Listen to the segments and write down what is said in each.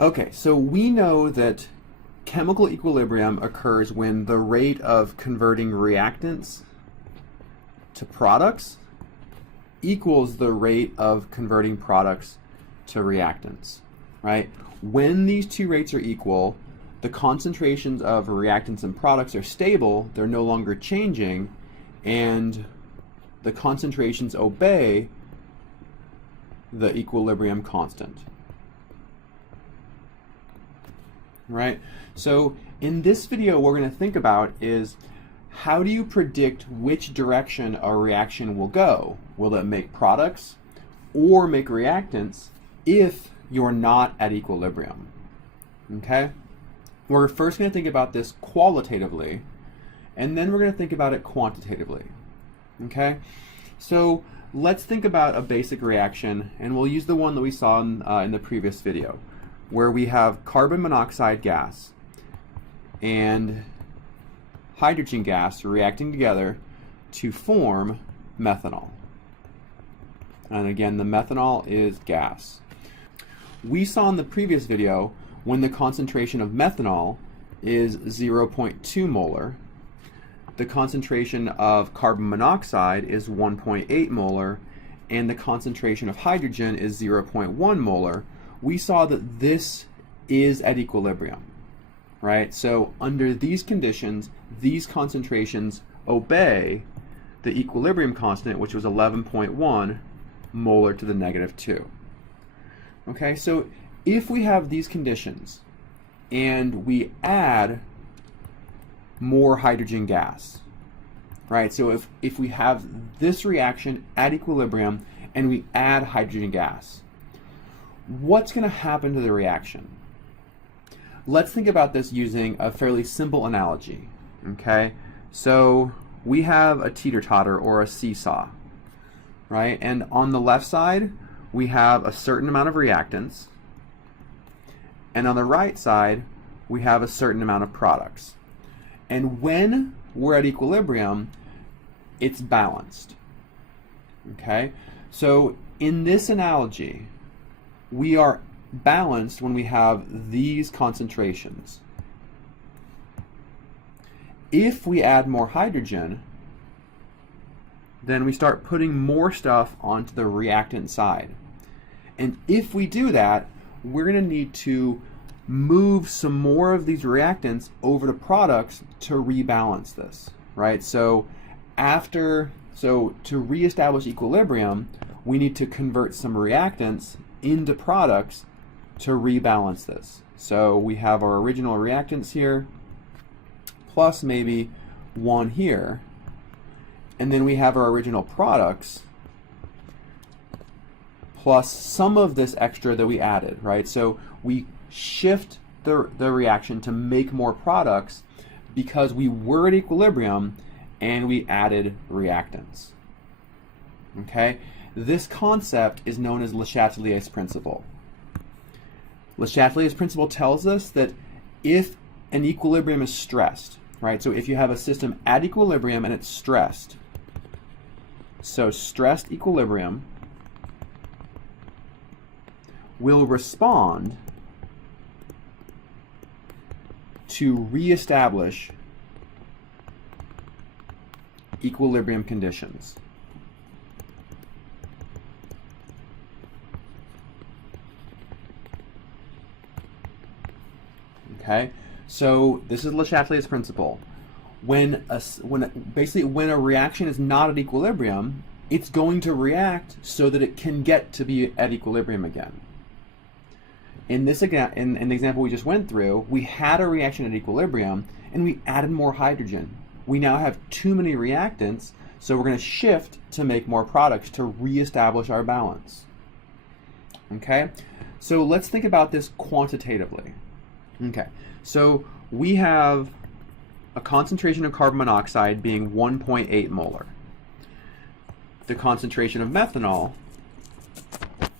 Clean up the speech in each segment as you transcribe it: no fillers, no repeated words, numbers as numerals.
Okay, so we know that chemical equilibrium occurs when the rate of converting reactants to products equals the rate of converting products to reactants, right? When these two rates are equal, the concentrations of reactants and products are stable, they're no longer changing, and the concentrations obey the equilibrium constant. Right? So in this video, what we're going to think about is how do you predict which direction a reaction will go? Will it make products or make reactants if you're not at equilibrium? Okay? We're first going to think about this qualitatively, and then we're going to think about it quantitatively. Okay? So let's think about a basic reaction, and we'll use the one that we saw in the previous video, where we have carbon monoxide gas and hydrogen gas reacting together to form methanol. And again, the methanol is gas. We saw in the previous video when the concentration of methanol is 0.2 molar, the concentration of carbon monoxide is 1.8 molar, and the concentration of hydrogen is 0.1 molar. We saw that this is at equilibrium, right? So under these conditions, these concentrations obey the equilibrium constant, which was 11.1 molar to the negative 2. Okay, so if we have these conditions and we add more hydrogen gas, right? So if we have this reaction at equilibrium and we add hydrogen gas, what's going to happen to the reaction? Let's think about this using a fairly simple analogy, okay? So we have a teeter-totter or a seesaw, right? And on the left side, we have a certain amount of reactants, and on the right side, we have a certain amount of products. And when we're at equilibrium, it's balanced, okay? So in this analogy, we are balanced when we have these concentrations. If we add more hydrogen, then we start putting more stuff onto the reactant side. And if we do that, we're going to need to move some more of these reactants over to products to rebalance this, right? So to reestablish equilibrium, we need to convert some reactants into products to rebalance this. So we have our original reactants here, plus maybe one here, and then we have our original products, plus some of this extra that we added, right? So we shift the reaction to make more products because we were at equilibrium and we added reactants. Okay? This concept is known as LeChatelier's principle. LeChatelier's principle tells us that if an equilibrium is stressed, right? So if you have a system at equilibrium and it's stressed, so stressed equilibrium will respond to reestablish equilibrium conditions. Okay, so this is LeChatelier's principle. When a reaction is not at equilibrium, it's going to react so that it can get to be at equilibrium again. In the example we just went through, we had a reaction at equilibrium and we added more hydrogen. We now have too many reactants, so we're going to shift to make more products to reestablish our balance. Okay, so let's think about this quantitatively. Okay, so we have a concentration of carbon monoxide being 1.8 molar. The concentration of methanol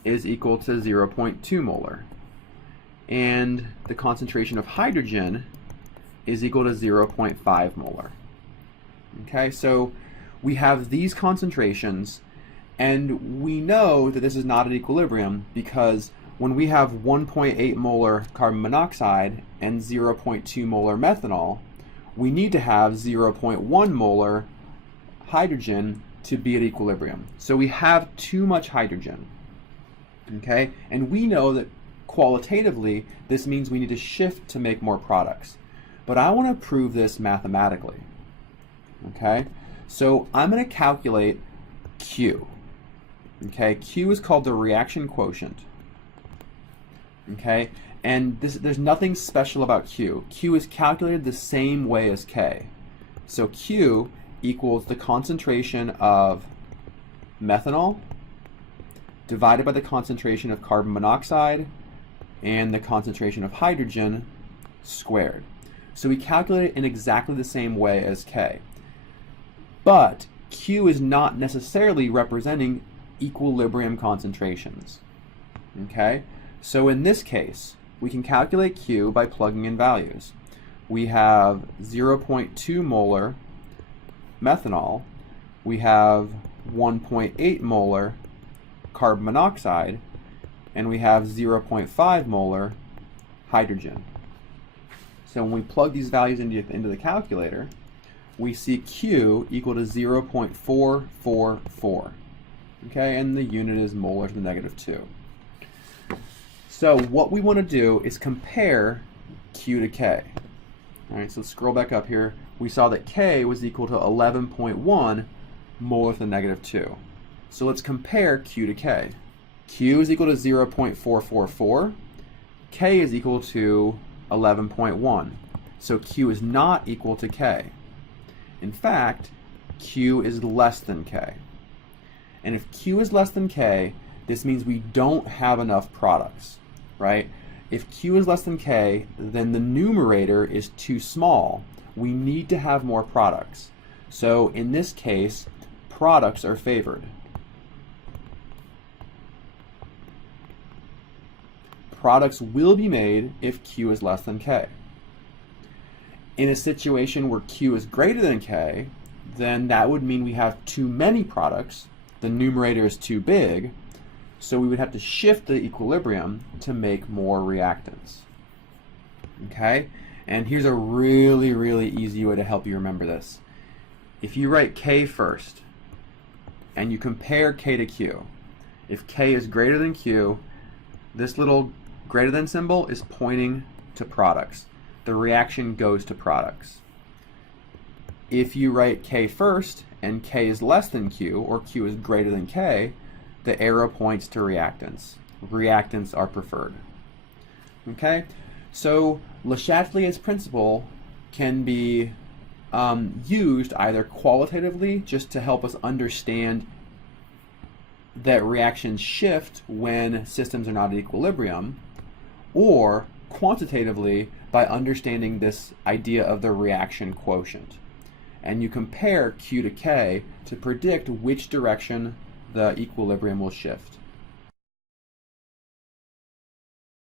is equal to 0.2 molar. And the concentration of hydrogen is equal to 0.5 molar. Okay, so we have these concentrations, and we know that this is not at equilibrium because when we have 1.8 molar carbon monoxide and 0.2 molar methanol, we need to have 0.1 molar hydrogen to be at equilibrium. So we have too much hydrogen, okay? And we know that qualitatively, this means we need to shift to make more products. But I want to prove this mathematically, okay? So I'm going to calculate Q, okay? Q is called the reaction quotient, okay? And there's nothing special about Q. Q is calculated the same way as K. So Q equals the concentration of methanol divided by the concentration of carbon monoxide and the concentration of hydrogen squared. So we calculate it in exactly the same way as K. But Q is not necessarily representing equilibrium concentrations. Okay? So in this case, we can calculate Q by plugging in values. We have 0.2 molar methanol, we have 1.8 molar carbon monoxide, and we have 0.5 molar hydrogen. So when we plug these values into the calculator, we see Q equal to 0.444. Okay, and the unit is molar to the -2. So what we want to do is compare Q to K. All right, so let's scroll back up here. We saw that K was equal to 11.1 molar to the -2. So let's compare Q to K. Q is equal to 0.444. K is equal to 11.1. So Q is not equal to K. In fact, Q is less than K. And if Q is less than K, this means we don't have enough products, right? If Q is less than K, then the numerator is too small. We need to have more products. So in this case, products are favored. Products will be made if Q is less than K. In a situation where Q is greater than K, then that would mean we have too many products. The numerator is too big, so we would have to shift the equilibrium to make more reactants. Okay? And here's a really, really easy way to help you remember this. If you write K first, and you compare K to Q, if K is greater than Q, this little greater than symbol is pointing to products. The reaction goes to products. If you write K first, and K is less than Q, or Q is greater than K, the arrow points to reactants. Reactants are preferred. Okay? So LeChatelier's principle can be used either qualitatively, just to help us understand that reactions shift when systems are not at equilibrium, or quantitatively by understanding this idea of the reaction quotient. And you compare Q to K to predict which direction the equilibrium will shift.